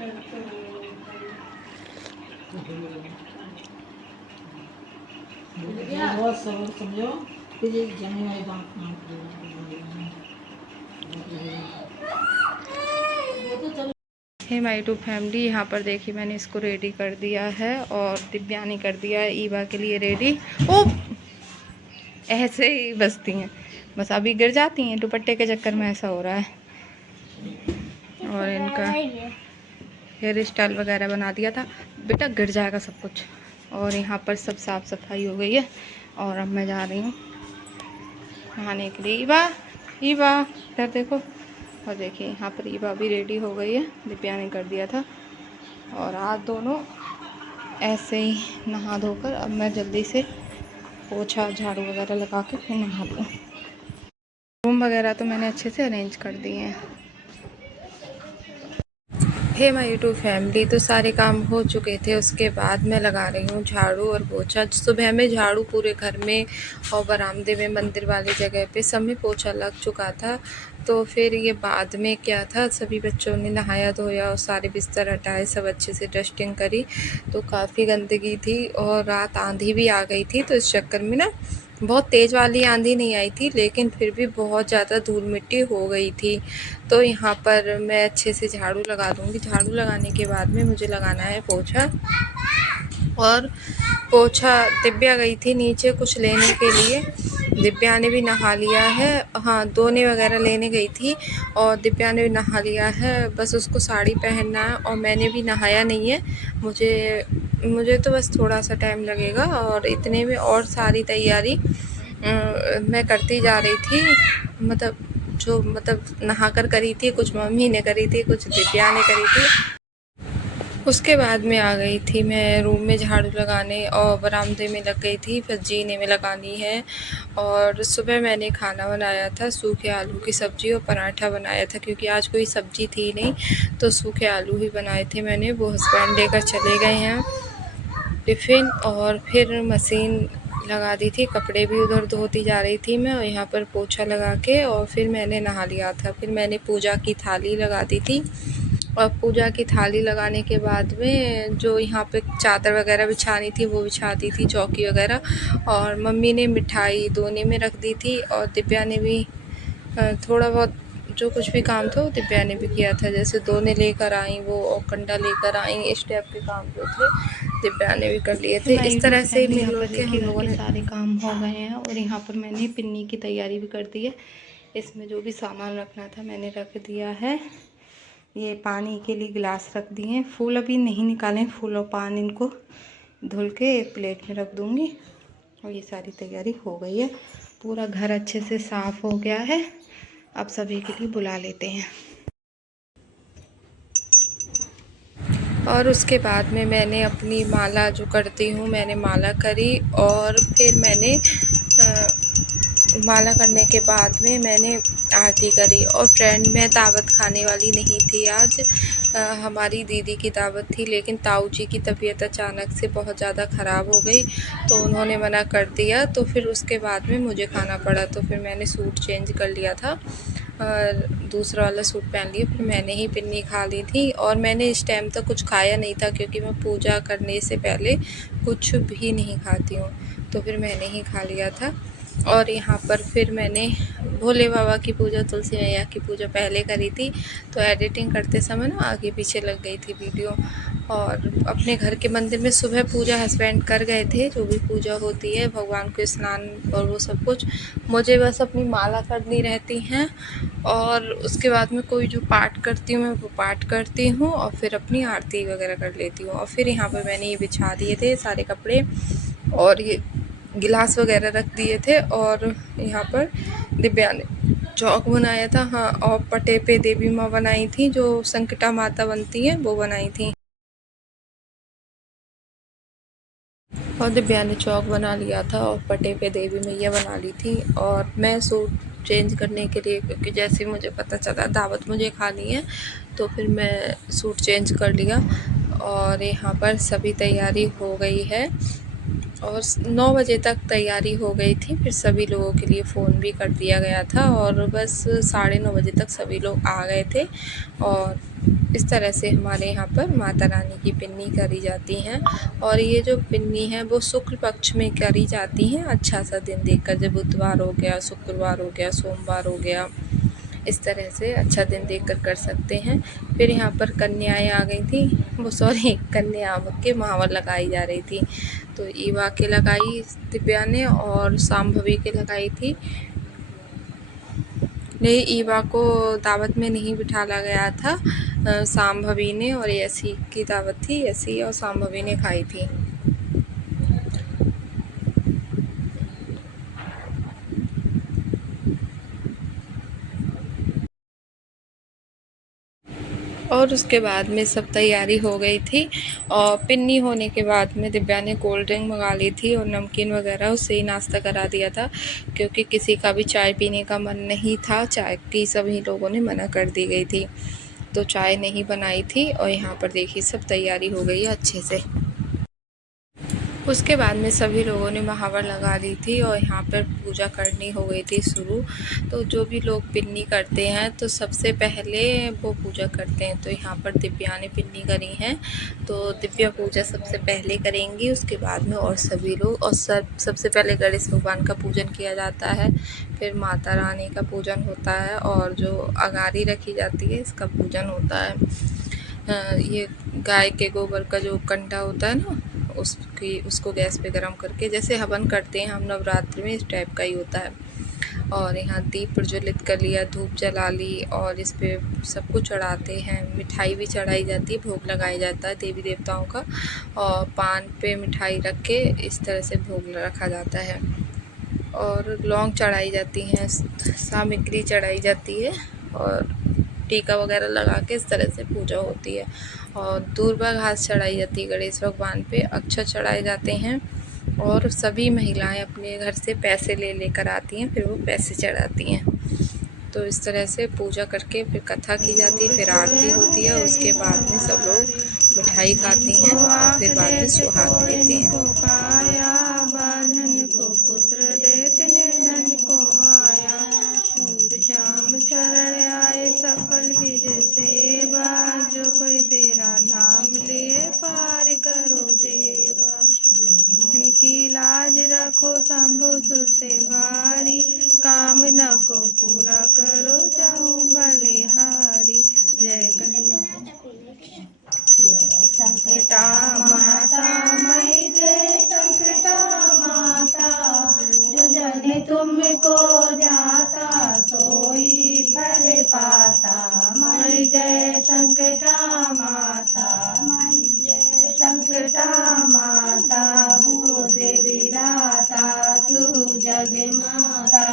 बहुत सरल समझो, फिर एक जने वाली बात ना हे माई टू फैमिली, यहाँ पर देखिए मैंने इसको रेडी कर दिया है और दिव्यानी कर दिया है ईवा के लिए रेडी। ओ ऐसे ही बसती हैं, बस अभी गिर जाती हैं दुपट्टे के चक्कर में, ऐसा हो रहा है। और इनका हेयर स्टाइल वगैरह बना दिया था, बेटा गिर जाएगा सब कुछ। और यहाँ पर सब साफ़ सफाई हो गई है और अब मैं जा रही हूँ नहाने के लिए। ईवा ईवा इधर देखो। और देखिए यहाँ पर ईवा भी रेडी हो गई है, दिव्या ने कर दिया था। और आज दोनों ऐसे ही नहा धोकर अब मैं जल्दी से पोछा झाड़ू वगैरह लगा के फिर नहा लूँ। रूम वगैरह तो मैंने अच्छे से अरेंज कर दिए हैं। हे माय यूट्यूब फैमिली, तो सारे काम हो चुके थे, उसके बाद मैं लगा रही हूँ झाड़ू और पोछा। सुबह में झाड़ू पूरे घर में और बरामदे में, मंदिर वाली जगह पे सब में पोछा लग चुका था। तो फिर ये बाद में क्या था, सभी बच्चों ने नहाया धोया और सारे बिस्तर हटाए, सब अच्छे से डस्टिंग करी। तो काफ़ी गंदगी थी और रात आंधी भी आ गई थी, तो इस चक्कर में ना बहुत तेज़ वाली आंधी नहीं आई थी, लेकिन फिर भी बहुत ज़्यादा धूल मिट्टी हो गई थी। तो यहाँ पर मैं अच्छे से झाड़ू लगा दूँगी। झाड़ू लगाने के बाद में मुझे लगाना है पोछा। और पोछा दिव्या गई थी नीचे कुछ लेने के लिए, दिव्या ने भी नहा लिया है। हाँ, दोने वगैरह लेने गई थी और दिव्या ने भी नहा लिया है, बस उसको साड़ी पहनना है और मैंने भी नहाया नहीं है। मुझे तो बस थोड़ा सा टाइम लगेगा और इतने में और सारी तैयारी मैं करती जा रही थी। मतलब नहा कर करी थी, कुछ मम्मी ने करी थी, कुछ दिव्या ने करी थी। उसके बाद में आ गई थी मैं रूम में झाड़ू लगाने और बरामदे में लग गई थी, फिर जीने में लगानी है। और सुबह मैंने खाना बनाया था, सूखे आलू की सब्ज़ी और पराठा बनाया था, क्योंकि आज कोई सब्ज़ी थी नहीं, तो सूखे आलू ही बनाए थे मैंने। वो हस्बैंड लेकर चले गए हैं टिफ़िन। और फिर मशीन लगा दी थी, कपड़े भी उधर धोती जा रही थी मैं, और यहाँ पर पोछा लगा के और फिर मैंने नहा लिया था। फिर मैंने पूजा की थाली लगा दी थी और पूजा की थाली लगाने के बाद में जो यहाँ पे चादर वगैरह बिछानी थी वो बिछा दी थी, चौकी वगैरह। और मम्मी ने मिठाई दोने में रख दी थी और दिव्या ने भी थोड़ा बहुत जो कुछ भी काम था वो दिव्या ने भी किया था, जैसे दोने लेकर आई वो और कंडा लेकर आई, इस टाइप के काम जो थे दिव्या ने भी कर लिए थे। इस तरह से मिल के हम लोगों ने सारे काम हो गए हैं। और यहाँ पर मैंने पिन्नी की तैयारी भी कर दी है, इसमें जो भी सामान रखना था मैंने रख दिया है। ये पानी के लिए गिलास रख दिए हैं, फूल अभी नहीं निकालें, फूल और पानी इनको धुल के एक प्लेट में रख दूँगी। और ये सारी तैयारी हो गई है, पूरा घर अच्छे से साफ़ हो गया है। अब सभी के लिए बुला लेते हैं। और उसके बाद में मैंने अपनी माला जो करती हूँ मैंने माला करी। और फिर मैंने माला करने के बाद में मैंने आरती करी। और फ्रेंड मैं दावत खाने वाली नहीं थी आज, हमारी दीदी की दावत थी, लेकिन ताऊ जी की तबीयत अचानक से बहुत ज़्यादा ख़राब हो गई तो उन्होंने मना कर दिया। तो फिर उसके बाद में मुझे खाना पड़ा, तो फिर मैंने सूट चेंज कर लिया था, दूसरा वाला सूट पहन लिया। फिर मैंने ही पिन्नी खा ली थी। और मैंने इस टाइम तक कुछ खाया नहीं था, क्योंकि मैं पूजा करने से पहले कुछ भी नहीं खाती हूँ, तो फिर मैंने ही खा लिया था। और यहाँ पर फिर मैंने भोले बाबा की पूजा, तुलसी मैया की पूजा पहले करी थी, तो एडिटिंग करते समय ना आगे पीछे लग गई थी वीडियो। और अपने घर के मंदिर में सुबह पूजा हस्बैंड कर गए थे, जो भी पूजा होती है भगवान को स्नान और वो सब कुछ, मुझे बस अपनी माला करनी रहती हैं। और उसके बाद में कोई जो पाठ करती हूँ मैं वो पाठ करती हूँ और फिर अपनी आरती वगैरह कर लेती हूँ। और फिर यहाँ पर मैंने ये बिछा दिए थे सारे कपड़े और ये गिलास वगैरह रख दिए थे। और यहाँ पर दिव्या ने चौक बनाया था, हाँ, और पटे पे देवी माँ बनाई थी, जो संकटा माता बनती हैं वो बनाई थी। और दिव्या ने चौक बना लिया था और पटे पे देवी मैया बना ली थी। और मैं सूट चेंज करने के लिए, क्योंकि जैसे मुझे पता चला दावत मुझे खानी है, तो फिर मैं सूट चेंज कर लिया। और यहाँ पर सभी तैयारी हो गई है और 9 बजे तक तैयारी हो गई थी। फिर सभी लोगों के लिए फ़ोन भी कर दिया गया था और बस 9:30 बजे तक सभी लोग आ गए थे। और इस तरह से हमारे यहाँ पर माता रानी की पिन्नी करी जाती हैं। और ये जो पिन्नी है वो शुक्ल पक्ष में करी जाती हैं, अच्छा सा दिन देखकर, जब बुधवार हो गया, शुक्रवार हो गया, सोमवार हो गया, इस तरह से अच्छा दिन देखकर कर सकते हैं। फिर यहाँ पर कन्याएँ आ गई थी, वो सॉरी कन्या के महावर लगाई जा रही थी। तो ईवा के लगाई दिव्या ने और शाम्भवी के लगाई थी। नहीं, ईवा को दावत में नहीं बिठाला गया था, शाम्भवी ने और यसी की दावत थी, यसी और शाम्भवी ने खाई थी। और उसके बाद में सब तैयारी हो गई थी और पिन्नी होने के बाद में दिव्या ने कोल्ड ड्रिंक मंगा ली थी और नमकीन वगैरह उससे ही नाश्ता करा दिया था, क्योंकि किसी का भी चाय पीने का मन नहीं था। चाय की सभी लोगों ने मना कर दी गई थी, तो चाय नहीं बनाई थी। और यहाँ पर देखिए सब तैयारी हो गई है अच्छे से। उसके बाद में सभी लोगों ने महावर लगा ली थी और यहाँ पर पूजा करनी हो गई थी शुरू। तो जो भी लोग पिन्नी करते हैं तो सबसे पहले वो पूजा करते हैं। तो यहाँ पर दिव्या ने पिन्नी करी हैं, तो दिव्या पूजा सबसे पहले करेंगी, उसके बाद में और सभी लोग। और सबसे पहले गणेश भगवान का पूजन किया जाता है, फिर माता रानी का पूजन होता है और जो अगारी रखी जाती है इसका पूजन होता है। ये गाय के गोबर का जो कंडा होता है ना, उसको गैस पे गरम करके जैसे हवन करते हैं हम नवरात्रि में, इस टाइप का ही होता है। और यहाँ दीप प्रज्वलित कर लिया, धूप जला ली और इस पे सब कुछ चढ़ाते हैं। मिठाई भी चढ़ाई जाती है, भोग लगाया जाता है देवी देवताओं का, और पान पे मिठाई रख के इस तरह से भोग रखा जाता है। और लौंग चढ़ाई जाती हैं, सामग्री चढ़ाई जाती है और टीका वगैरह लगा के इस तरह से पूजा होती है। और दूर्वा घास चढ़ाई जाती है गणेश भगवान पे, अक्षत चढ़ाए जाते हैं और सभी महिलाएं अपने घर से पैसे ले लेकर आती हैं, फिर वो पैसे चढ़ाती हैं। तो इस तरह से पूजा करके फिर कथा की जाती है, फिर आरती होती है। उसके बाद में सब लोग मिठाई खाती हैं और फिर बाद में सुहाग लेते हैं। श्याम शरण आए सकल की सेवा, जो कोई तेरा नाम लिए पार करो देवा। इनकी लाज रखो शंभु सुते भारी, कामना को पूरा करो जाऊं बलिहारी। जय गणेश। संकटा माता मई जय संकटा माता, जो जन तुमको जाता सोई फल पाता। मई जय संकटा माता, मई जय संकटा माता, भूदेवी दाता तू जग माता।